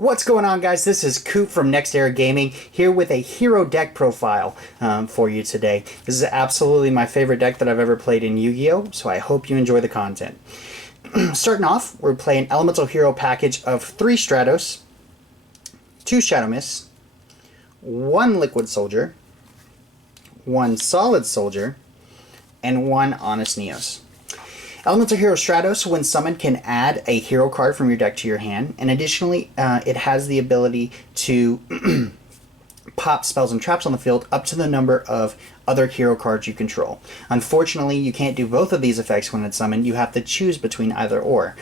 What's going on, guys? This is Coop from Next Era Gaming here with a hero deck profile for you today. This is absolutely my favorite deck that I've ever played in Yu-Gi-Oh! So I hope you enjoy the content. Starting off, we're playing Elemental Hero package of 3 Stratos, 2 Shadow Mists, 1 Liquid Soldier, 1 Solid Soldier, and 1 Honest Neos. Elemental Hero Stratos, when summoned, can add a hero card from your deck to your hand, and additionally, it has the ability to pop spells and traps on the field up to the number of other hero cards you control. Unfortunately, you can't do both of these effects when it's summoned. You have to choose between either or.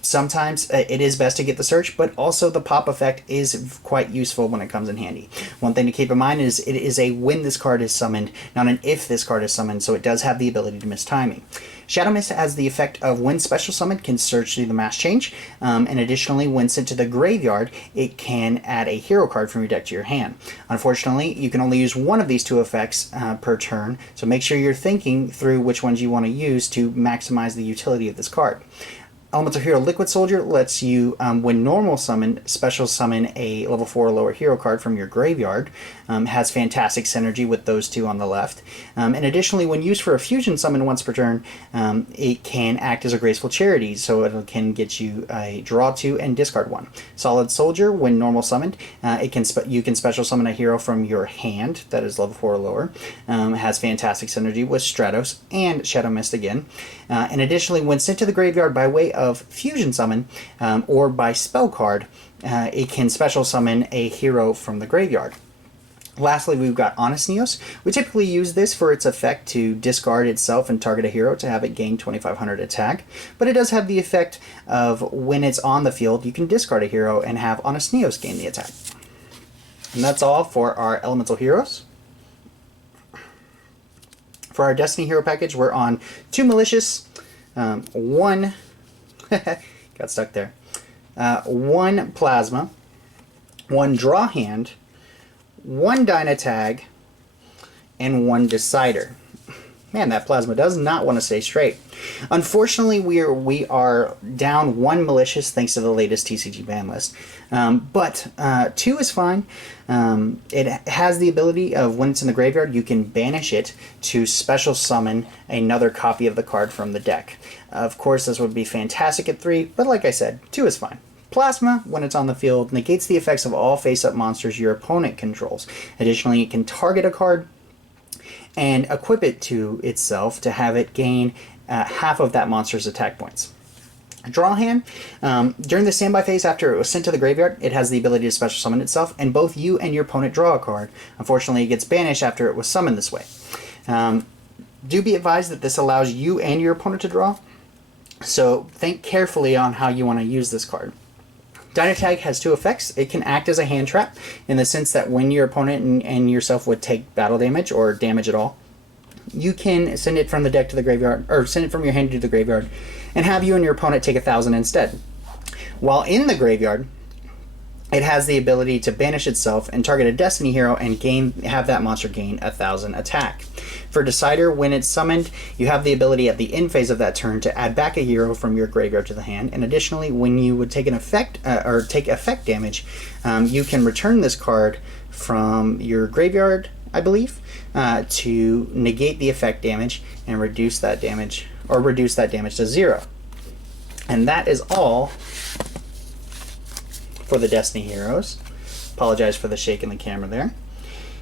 Sometimes it is best to get the search, but also the pop effect is quite useful when it comes in handy. One thing to keep in mind is it is a when this card is summoned, not an if this card is summoned, so it does have the ability to miss timing. Shadow Mist has the effect of when special summoned can search through the mass change, and additionally when sent to the graveyard it can add a hero card from your deck to your hand. Unfortunately, you can only use one of these 2 effects per turn, so make sure you're thinking through which ones you want to use to maximize the utility of this card. Elemental Hero Liquid Soldier lets you, when normal summoned, special summon a level 4 or lower hero card from your graveyard. Has fantastic synergy with those 2 on the left. And additionally, when used for a fusion summon once per turn, it can act as a graceful charity, so it can get you a draw 2 and discard 1. Solid Soldier, when normal summoned, you can special summon a hero from your hand that is level 4 or lower. Has fantastic synergy with Stratos and Shadow Mist again. And additionally, when sent to the graveyard by way of fusion summon or by spell card, it can special summon a hero from the graveyard. Lastly, we've got Honest Neos. We typically use this for its effect to discard itself and target a hero to have it gain 2500 attack, but it does have the effect of when it's on the field, you can discard a hero and have Honest Neos gain the attack. And that's all for our Elemental Heroes. For our Destiny Hero package, we're on 2 Malicious, 1... got stuck there. 1 Plasma, 1 Draw Hand, 1 Dynatag, and 1 Decider. Man, that Plasma does not want to stay straight. Unfortunately, we are down 1 Malicious thanks to the latest TCG ban list. But 2 is fine. It has the ability of when it's in the graveyard, you can banish it to special summon another copy of the card from the deck. Of course, this would be fantastic at 3, but like I said, 2 is fine. Plasma, when it's on the field, negates the effects of all face-up monsters your opponent controls. Additionally, it can target a card and equip it to itself to have it gain half of that monster's attack points. Draw Hand, during the standby phase after it was sent to the graveyard, it has the ability to special summon itself, and both you and your opponent draw a card. Unfortunately, it gets banished after it was summoned this way. Do be advised that this allows you and your opponent to draw, so think carefully on how you want to use this card. Dynatag has 2 effects. It can act as a hand trap in the sense that when your opponent and yourself would take battle damage or damage at all, you can send it from the deck to the graveyard, or send it from your hand to the graveyard, and have you and your opponent take 1,000 instead. While in the graveyard, it has the ability to banish itself and target a Destiny hero and have that monster gain 1,000 attack. For Decider, when it's summoned, you have the ability at the end phase of that turn to add back a hero from your graveyard to the hand, and additionally, when you would take an effect or take effect damage, you can return this card from your graveyard, I believe, to negate the effect damage and reduce that damage to 0. And that is all for the Destiny Heroes. Apologize for the shake in the camera there.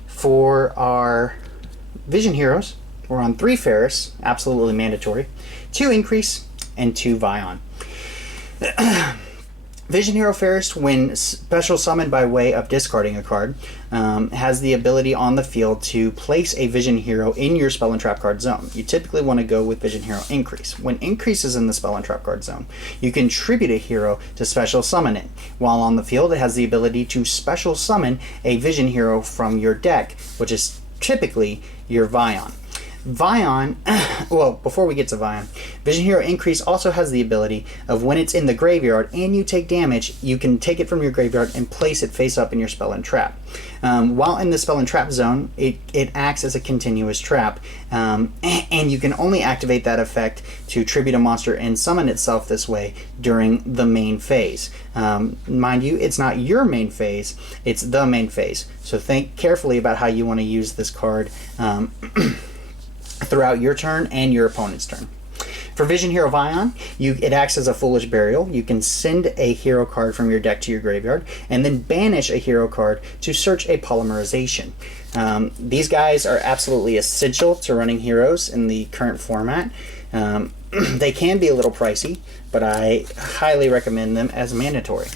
For our Vision Heroes, we're on 3 Ferris, absolutely mandatory, 2 Increase, and 2 Vion. Vision Hero Ferris, when special summoned by way of discarding a card, has the ability on the field to place a Vision Hero in your spell and trap card zone. You typically want to go with Vision Hero Increase. When Increase is in the spell and trap card zone, you can tribute a hero to special summon it. While on the field, it has the ability to special summon a Vision Hero from your deck, which is typically your Vion. Vion, well, before we get to Vion, Vision Hero Increase also has the ability of when it's in the graveyard and you take damage, you can take it from your graveyard and place it face up in your spell and trap. While in the spell and trap zone, it acts as a continuous trap, and you can only activate that effect to tribute a monster and summon itself this way during the main phase. Mind you, it's not your main phase, it's the main phase. So think carefully about how you want to use this card throughout your turn and your opponent's turn. For Vision Hero Vion, it acts as a Foolish Burial. You can send a hero card from your deck to your graveyard and then banish a hero card to search a Polymerization. These guys are absolutely essential to running heroes in the current format. They can be a little pricey, but I highly recommend them as mandatory.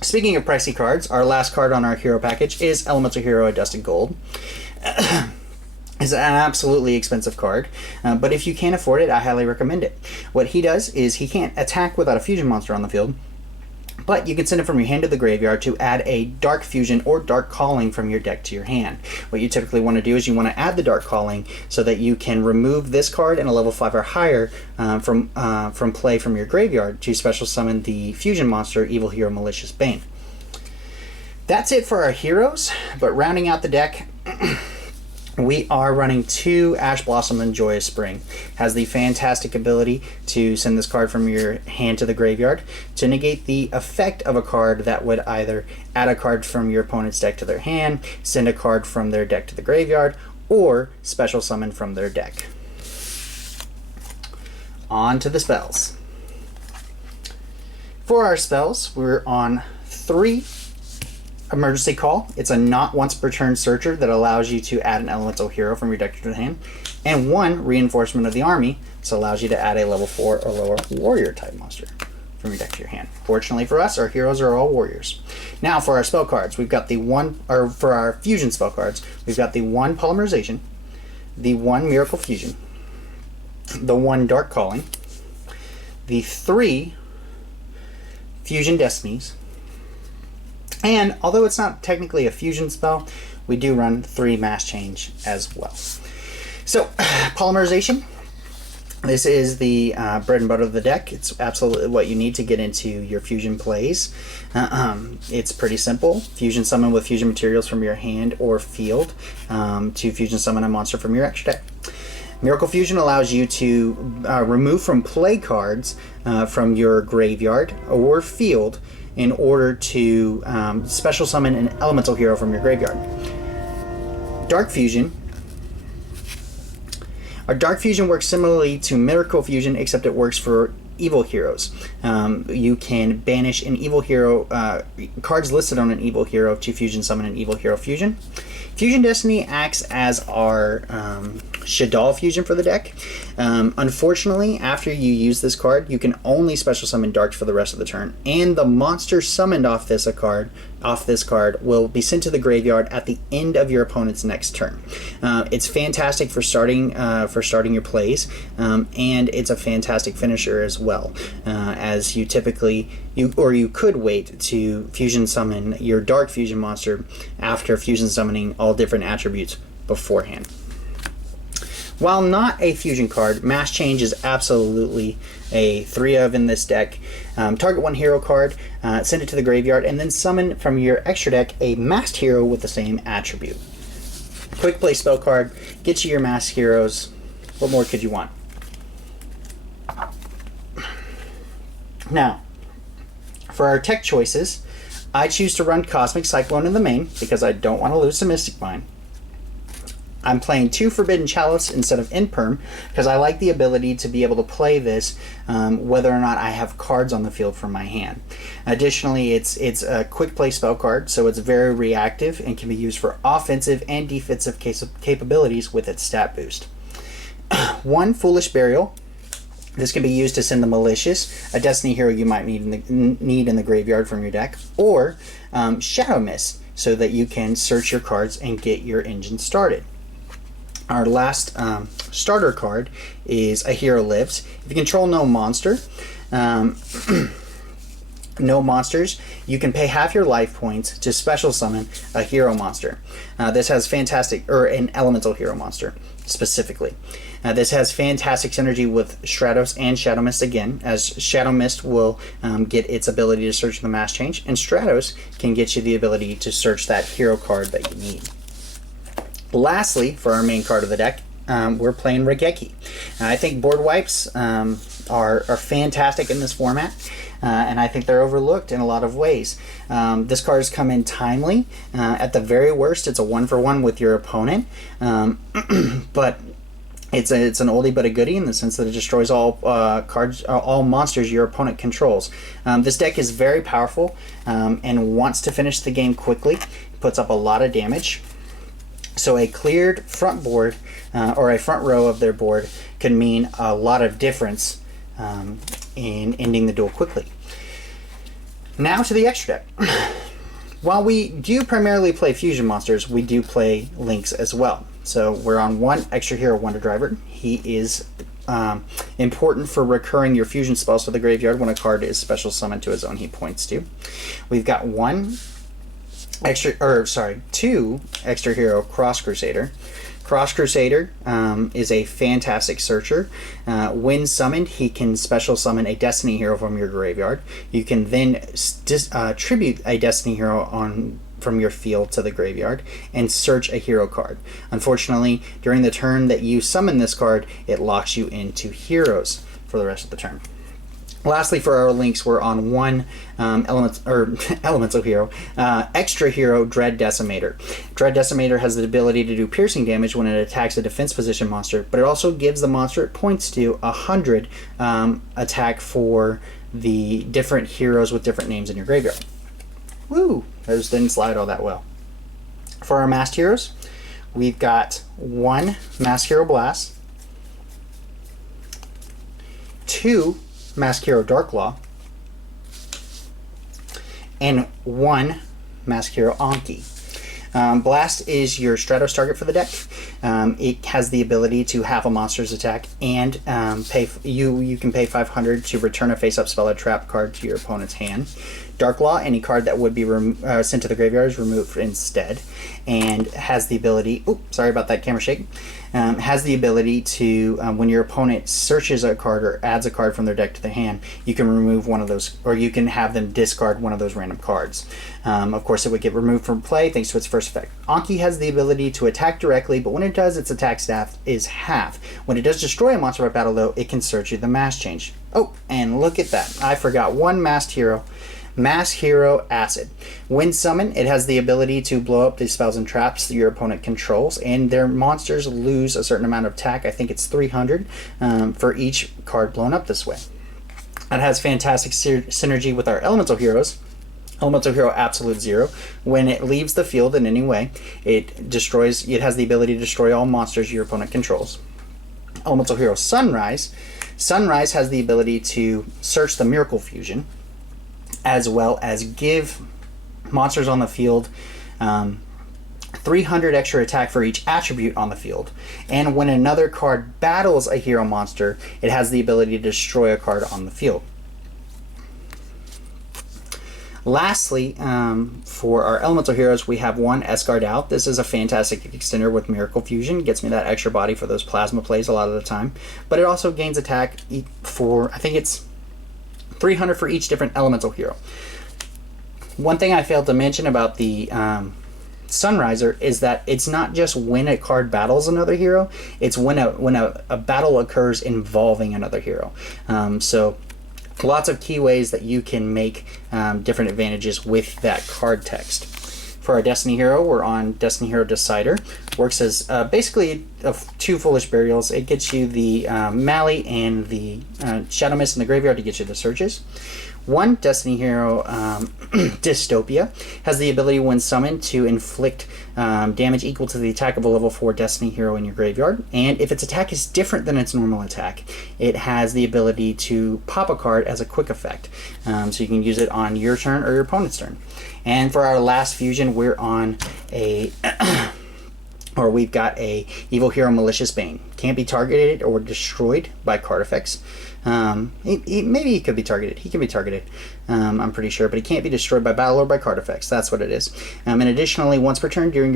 Speaking of pricey cards, our last card on our hero package is Elemental Hero A Dusted Gold. It's an absolutely expensive card, but if you can't afford it, I highly recommend it. What he does is he can't attack without a fusion monster on the field, but you can send it from your hand to the graveyard to add a Dark Fusion or Dark Calling from your deck to your hand. What you typically want to do is you want to add the Dark Calling so that you can remove this card and a level 5 or higher from play from your graveyard to special summon the fusion monster Evil Hero Malicious Bane. That's it for our heroes, but rounding out the deck, we are running 2 Ash Blossom and Joyous Spring. Has the fantastic ability to send this card from your hand to the graveyard to negate the effect of a card that would either add a card from your opponent's deck to their hand, send a card from their deck to the graveyard, or special summon from their deck. On to the spells. For our spells, we're on 3 Emergency Call. It's a not once per turn searcher that allows you to add an elemental hero from your deck to your hand, and 1 Reinforcement of the Army, so allows you to add a level 4 or lower warrior type monster from your deck to your hand. Fortunately for us, our heroes are all warriors. Now for our spell cards, we've got the for our fusion spell cards, we've got the 1 Polymerization, the 1 Miracle Fusion, the 1 Dark Calling, the 3 Fusion Destinies, and although it's not technically a fusion spell, we do run 3 Mass Change as well. So, Polymerization. This is the bread and butter of the deck. It's absolutely what you need to get into your fusion plays. It's pretty simple. Fusion summon with fusion materials from your hand or field to fusion summon a monster from your extra deck. Miracle Fusion allows you to remove from play cards from your graveyard or field in order to special summon an elemental hero from your graveyard. Dark Fusion. Our Dark Fusion works similarly to Miracle Fusion, except it works for evil heroes. You can banish an evil hero, cards listed on an evil hero to fusion summon an evil hero fusion. Fusion Destiny acts as our Shaddoll fusion for the deck. Unfortunately, after you use this card, you can only special summon Darks for the rest of the turn, and the monster summoned off this card will be sent to the graveyard at the end of your opponent's next turn. It's fantastic for starting your plays, and it's a fantastic finisher as well, as you could wait to fusion summon your Dark Fusion monster after fusion summoning all different attributes beforehand. While not a fusion card, Mass Change is absolutely a 3 of in this deck. Target 1 hero card, send it to the graveyard, and then summon from your extra deck a masked hero with the same attribute. Quick play spell card, get you your masked heroes. What more could you want? Now, for our tech choices, I choose to run Cosmic Cyclone in the main because I don't want to lose to Mystic Mine. I'm playing 2 Forbidden Chalice instead of Imperm because I like the ability to be able to play this whether or not I have cards on the field from my hand. Additionally, it's a quick play spell card, so it's very reactive and can be used for offensive and defensive capabilities with its stat boost. 1 Foolish Burial. This can be used to send the Malicious, a Destiny hero you might need in the graveyard from your deck, or Shadow Mist, so that you can search your cards and get your engine started. Our last starter card is A Hero Lives. If you control no monster, no monsters, you can pay half your life points to special summon a hero monster. This has fantastic, or an elemental hero monster specifically. This has fantastic synergy with Stratos and Shadow Mist again, as Shadow Mist will get its ability to search the mass change, and Stratos can get you the ability to search that hero card that you need. Lastly, for our main card of the deck, we're playing Regeki. I think board wipes are fantastic in this format, and I think they're overlooked in a lot of ways. This card has come in timely. At the very worst, it's a 1-for-1 with your opponent, but it's an oldie but a goodie in the sense that it destroys all all monsters your opponent controls. This deck is very powerful and wants to finish the game quickly. It puts up a lot of damage. So a cleared front board or a front row of their board can mean a lot of difference in ending the duel quickly. Now to the extra deck. While we do primarily play fusion monsters, we do play links as well. So we're on one extra hero Wonder Driver. He is important for recurring your fusion spells to the graveyard when a card is special summoned to a zone he points to. We've got two extra hero Cross Crusader. Cross Crusader is a fantastic searcher. When summoned, he can special summon a Destiny hero from your graveyard. You can then tribute a Destiny hero from your field to the graveyard and search a hero card. Unfortunately, during the turn that you summon this card, it locks you into heroes for the rest of the turn. Lastly, for our links, we're on one elemental hero, extra hero Dread Decimator. Dread Decimator has the ability to do piercing damage when it attacks a defense position monster, but it also gives the monster it points to 100 attack for the different heroes with different names in your graveyard. Woo! Those didn't slide all that well. For our masked heroes, we've got one Masked Hero Blast, two Masked Hero Darklaw, and one Masked Hero Anki. Blast is your Stratos target for the deck. It has the ability to have a monster's attack and you can pay 500 to return a face-up spell or trap card to your opponent's hand. Darklaw, any card that would be sent to the graveyard is removed instead, and has the ability, sorry about that camera shake, has the ability to, when your opponent searches a card or adds a card from their deck to the hand, you can remove one of those, or you can have them discard one of those random cards. Of course, it would get removed from play thanks to its first effect. Anki has the ability to attack directly, but when it does, its attack staff is half. When it does destroy a monster by battle, though, it can search you the mass change. Oh, and look at that. I forgot one masked hero. Masked Hero Acid. When summoned, it has the ability to blow up the spells and traps that your opponent controls, and their monsters lose a certain amount of attack. I think it's 300 for each card blown up this way. It has fantastic synergy with our Elemental Heroes. Elemental Hero Absolute Zero. When it leaves the field in any way, it has the ability to destroy all monsters your opponent controls. Elemental Hero Sunrise. Sunrise has the ability to search the Miracle Fusion, as well as give monsters on the field 300 extra attack for each attribute on the field. And when another card battles a hero monster, it has the ability to destroy a card on the field. Lastly, for our Elemental Heroes, we have one Escard Out. This is a fantastic extender with Miracle Fusion. Gets me that extra body for those plasma plays a lot of the time. But it also gains attack for, I think it's 300 for each different elemental hero. One thing I failed to mention about the Sunriser is that it's not just when a card battles another hero, it's when a battle occurs involving another hero. So lots of key ways that you can make different advantages with that card text. For our Destiny Hero, we're on Destiny Hero Decider. Works as basically two Foolish Burials. It gets you the Mali and the Shadow Mist in the graveyard to get you the searches. One Destiny Hero, Dystopia, has the ability when summoned to inflict damage equal to the attack of a level 4 Destiny Hero in your graveyard. And if its attack is different than its normal attack, it has the ability to pop a card as a quick effect. So you can use it on your turn or your opponent's turn. And for our last fusion, we're on a Or we've got a Evil Hero Malicious Bane. Can't be targeted or destroyed by card effects. Maybe he could be targeted. He can be targeted, I'm pretty sure, but he can't be destroyed by battle or by card effects. That's what it is. And additionally, once per turn during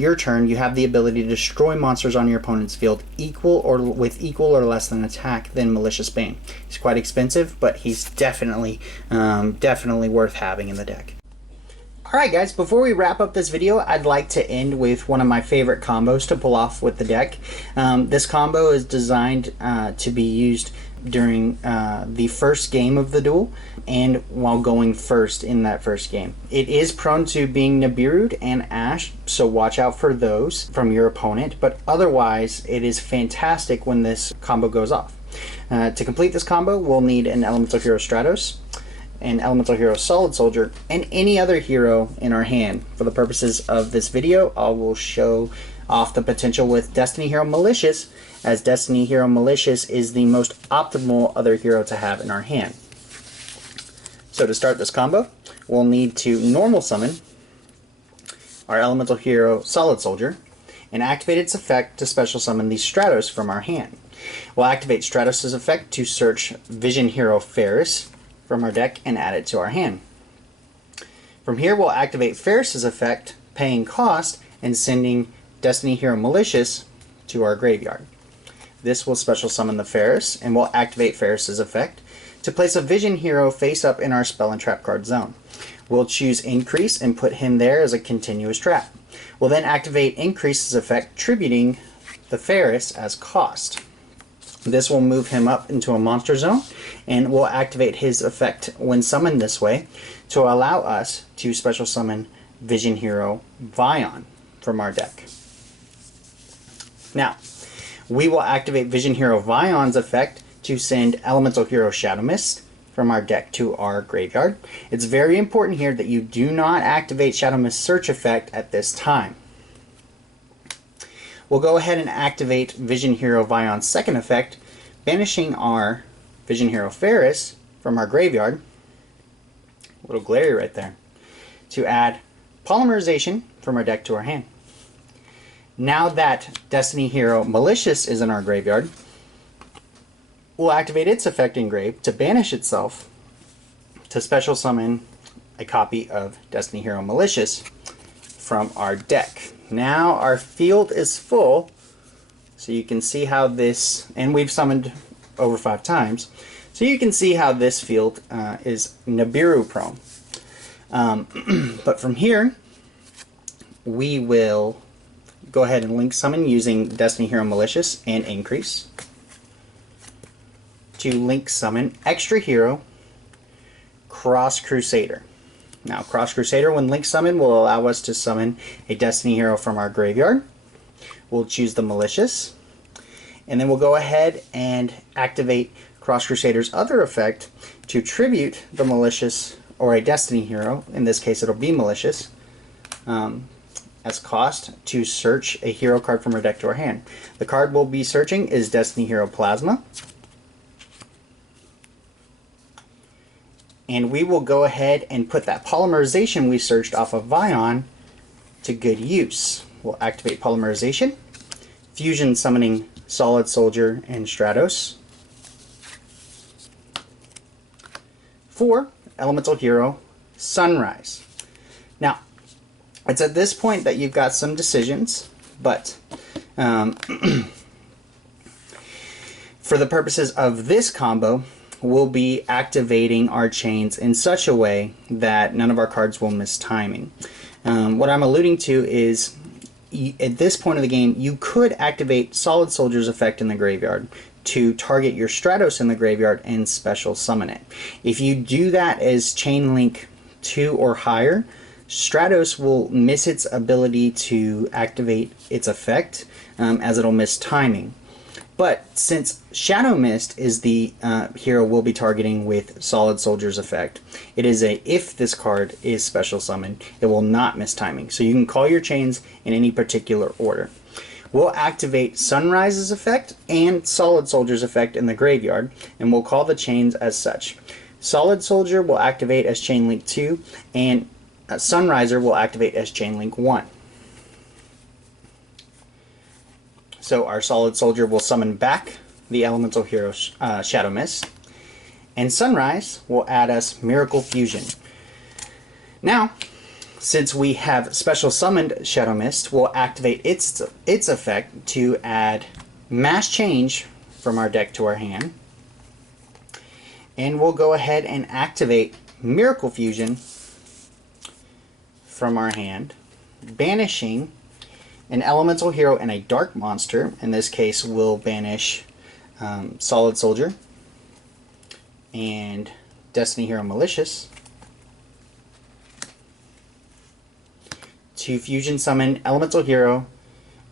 your turn, you have the ability to destroy monsters on your opponent's field equal or less than attack than Malicious Bane. He's quite expensive, but he's definitely worth having in the deck. Alright guys, before we wrap up this video, I'd like to end with one of my favorite combos to pull off with the deck. This combo is designed to be used during the first game of the duel and while going first in that first game. It is prone to being Nibiru'd and Ash, so watch out for those from your opponent, but otherwise it is fantastic when this combo goes off. To complete this combo, we'll need an Elemental Hero Stratos, an Elemental Hero Solid Soldier, and any other hero in our hand. For the purposes of this video, I will show off the potential with Destiny Hero Malicious, as Destiny Hero Malicious is the most optimal other hero to have in our hand. So to start this combo, we'll need to normal summon our Elemental Hero Solid Soldier and activate its effect to special summon the Stratos from our hand. We'll activate Stratos' effect to search Vision Hero Ferris from our deck and add it to our hand. From here, we'll activate Ferris' effect, paying cost, and sending Destiny Hero Malicious to our graveyard. This will special summon the Ferris, and we'll activate Ferris' effect to place a Vision Hero face up in our spell and trap card zone. We'll choose Increase and put him there as a continuous trap. We'll then activate Increase's effect, tributing the Ferris as cost. This will move him up into a monster zone, and we'll activate his effect when summoned this way to allow us to special summon Vision Hero Vion from our deck. Now, we will activate Vision Hero Vion's effect to send Elemental Hero Shadow Mist from our deck to our graveyard. It's very important here that you do not activate Shadow Mist Search effect at this time. We'll go ahead and activate Vision Hero Vion's second effect, banishing our Vision Hero Ferris from our graveyard, a little glary right there, to add Polymerization from our deck to our hand. Now that Destiny Hero Malicious is in our graveyard, we'll activate its effect engrave to banish itself to special summon a copy of Destiny Hero Malicious from our deck. Now our field is full, so you can see how this, and we've summoned over 5 times, so you can see how this field is Nibiru prone. But from here, we will go ahead and link summon using Destiny Hero Malicious and Increase to link summon Extra Hero Cross Crusader. Now, Cross Crusader, when link summon, will allow us to summon a Destiny Hero from our graveyard. We'll choose the Malicious, and then we'll go ahead and activate Cross Crusader's other effect to tribute the Malicious, or a Destiny Hero, in this case it'll be Malicious, as cost to search a hero card from our deck to our hand. The card we'll be searching is Destiny Hero Plasma. And we will go ahead and put that Polymerization we searched off of Vion to good use. We'll activate Polymerization, fusion summoning Solid Soldier and Stratos for Elemental Hero Sunrise. Now, it's at this point that you've got some decisions, but for the purposes of this combo, we'll be activating our chains in such a way that none of our cards will miss timing. What I'm alluding to is, at this point of the game, you could activate Solid Soldier's effect in the graveyard to target your Stratos in the graveyard and special summon it. If you do that as Chain Link 2 or higher, Stratos will miss its ability to activate its effect, as it'll miss timing. But since Shadow Mist is the hero we'll be targeting with Solid Soldier's effect, it is a, if this card is special summoned, it will not miss timing. So you can call your chains in any particular order. We'll activate Sunrise's effect and Solid Soldier's effect in the graveyard, and we'll call the chains as such. Solid Soldier will activate as Chain Link 2, and Sunriser will activate as Chain Link 1. So our Solid Soldier will summon back the Elemental Hero Shadow Mist. And Sunrise will add us Miracle Fusion. Now, since we have special summoned Shadow Mist, we'll activate its effect to add Mass Change from our deck to our hand. And we'll go ahead and activate Miracle Fusion from our hand, banishing an Elemental Hero and a Dark Monster. In this case, we'll banish Solid Soldier and Destiny Hero Malicious to fusion summon Elemental Hero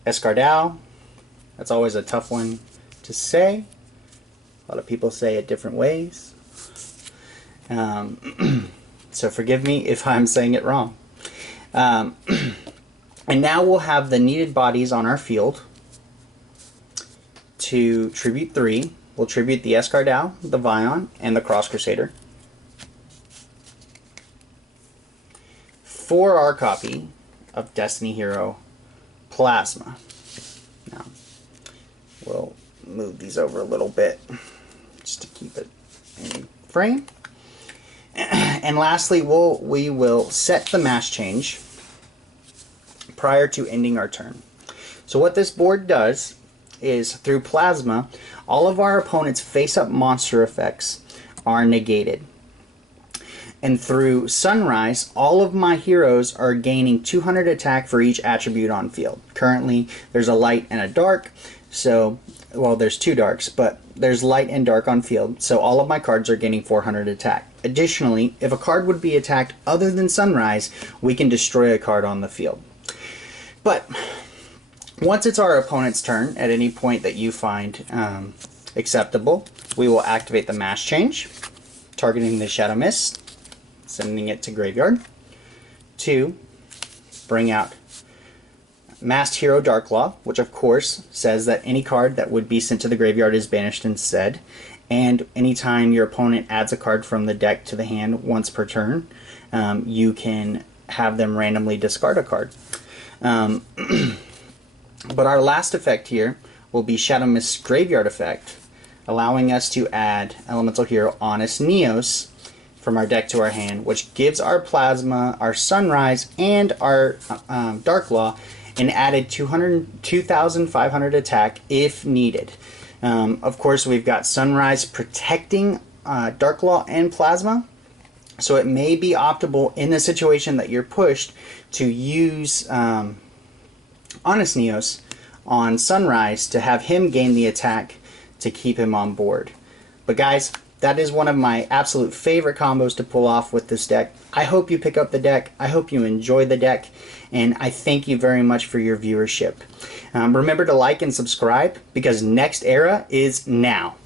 Escardao. That's always a tough one to say. A lot of people say it different ways. So forgive me if I'm saying it wrong. And now we'll have the needed bodies on our field to tribute 3. We'll tribute the Escardao, the Vion, and the Cross Crusader. For our copy of Destiny Hero Plasma. Now, we'll move these over a little bit just to keep it in frame. And lastly, we will set the mass change prior to ending our turn. So what this board does is, through Plasma, all of our opponent's face-up monster effects are negated. And through Sunrise, all of my heroes are gaining 200 attack for each attribute on field. Currently, there's a light and a dark, so, well, there's 2 darks, but there's light and dark on field, so all of my cards are gaining 400 attack. Additionally, if a card would be attacked other than Sunrise, we can destroy a card on the field. But once it's our opponent's turn, at any point that you find acceptable, we will activate the Mass Change, targeting the Shadow Mist, sending it to Graveyard, to bring out Masked Hero Darklaw, which of course says that any card that would be sent to the graveyard is banished instead, and anytime your opponent adds a card from the deck to the hand once per turn, you can have them randomly discard a card. But our last effect here will be Shadow Mist's Graveyard effect, allowing us to add Elemental Hero Honest Neos from our deck to our hand, which gives our Plasma, our Sunrise, and our Darklaw an added 2,500 attack if needed. Of course, we've got Sunrise protecting Darklaw and Plasma, so it may be optimal in the situation that you're pushed to use Honest Neos on Sunrise to have him gain the attack to keep him on board. But guys, that is one of my absolute favorite combos to pull off with this deck. I hope you pick up the deck. I hope you enjoy the deck. And I thank you very much for your viewership. Remember to like and subscribe, because Next Era is now.